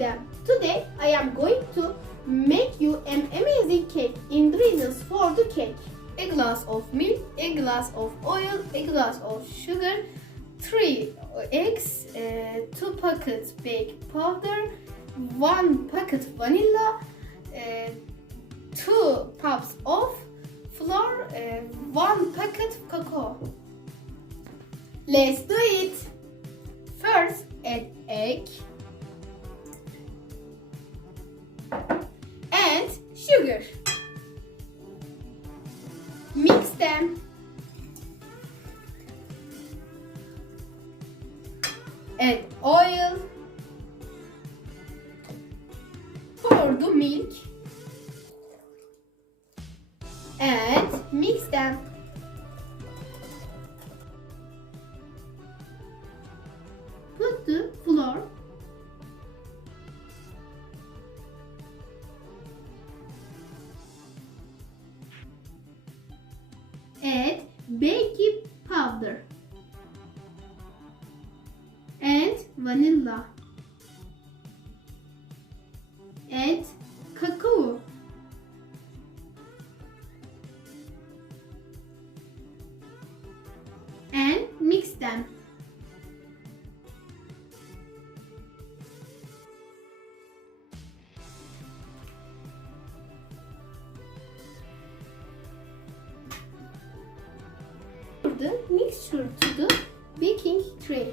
them. Today I am going to make you an amazing cake. Ingredients for the cake. A glass of milk, a glass of oil, a glass of sugar, 3 eggs, uh, 2 packets baking powder, 1 packet vanilla, uh, 2 cups of flour, uh, 1 packet cocoa. Let's do it. Sugar. Mix them. Add oil. Pour the milk. And mix them. Baking powder and vanilla add cacao. And mix them the mixture to the baking tray.